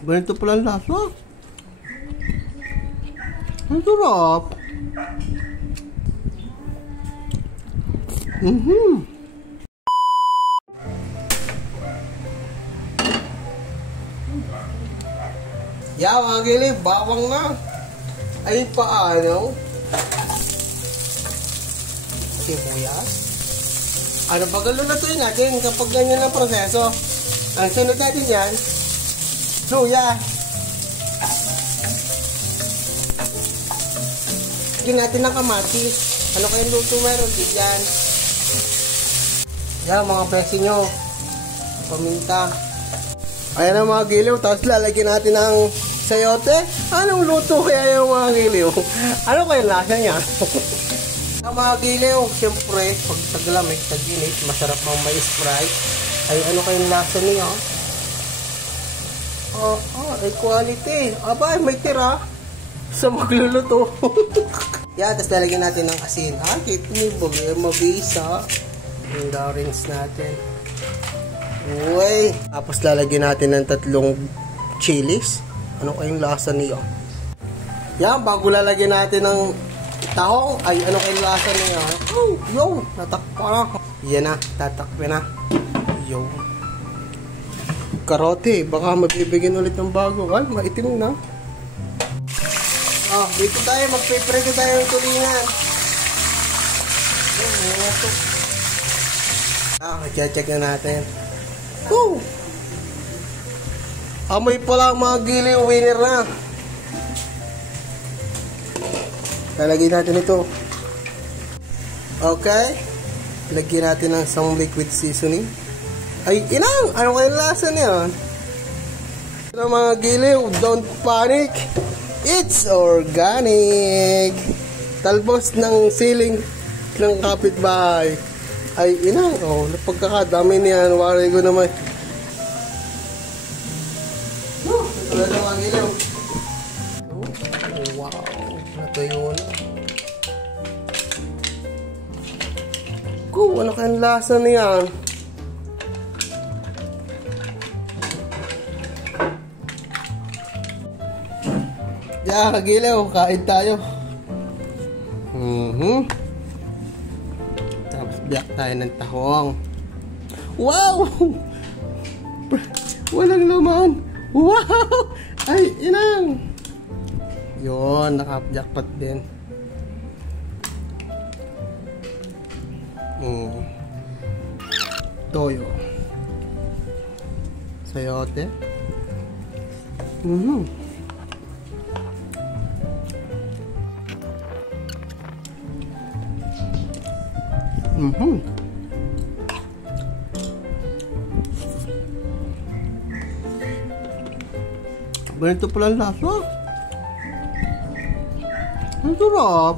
Ganito pala ang lasa. Ang sarap. Yeah, mga gilid, bawang na. Ay, paano? Sibuyas. Ano ba galulutuin natin kapag ganyan ang proseso? Ang sunod natin yan, luya. Lagyan natin ng kamatis. Ano kayong luto meron? Diyan. Yan, mga besi nyo. Paminta. Ayan ang mga giliw. Tapos lalagyan natin ng sayote. Anong luto kaya yung mga giliw? Ano kaya lasa niya? Ang mga giliw, siyempre, pag taglamig, tag-init, masarap mang mais fry. Ay, ano kayong lasa niya? Ay quality. Aba, may tira sa magluluto. Yan, tapos lalagyan natin ng asin. Kito ni Bogey, mabisa. Yung rinse natin. Uy. Tapos lalagyan natin ng 3 chilies. Ano kayong lasa niya? Yan, bago lalagyan natin ng tahong, ay ano kayong lasa niya? Natakpa. Yan na, tatakpe na. Yo. Karote, baka mabibigyan ulit ng bago. Ay, maitim na. Dito tayo, magpiprito tayo ng tulingan. Check na natin. Amoy pa lang mga giliw, winner na. Lalagyan natin ito. Okay. Lagyan natin ng some liquid seasoning. Ay, inang! Ano kayong lasa niya? Mga giliw, don't panic! It's organic! Talbos ng siling ng kapitbahay. Ay, inang! Napagkakadami niyan. Wari ko naman. Wala na mga giliw. Wow! Natuyo na. Ano kayong lasa niyan? Yeah, kagilaw, kain tayo. Tapos biyak tayo ng tahong. Wow! Walang laman. Wow! Ay, inang! Yun, naka-jackpot din. Toyo. Sayote. Ganito pala ang lasa. Ang sarap.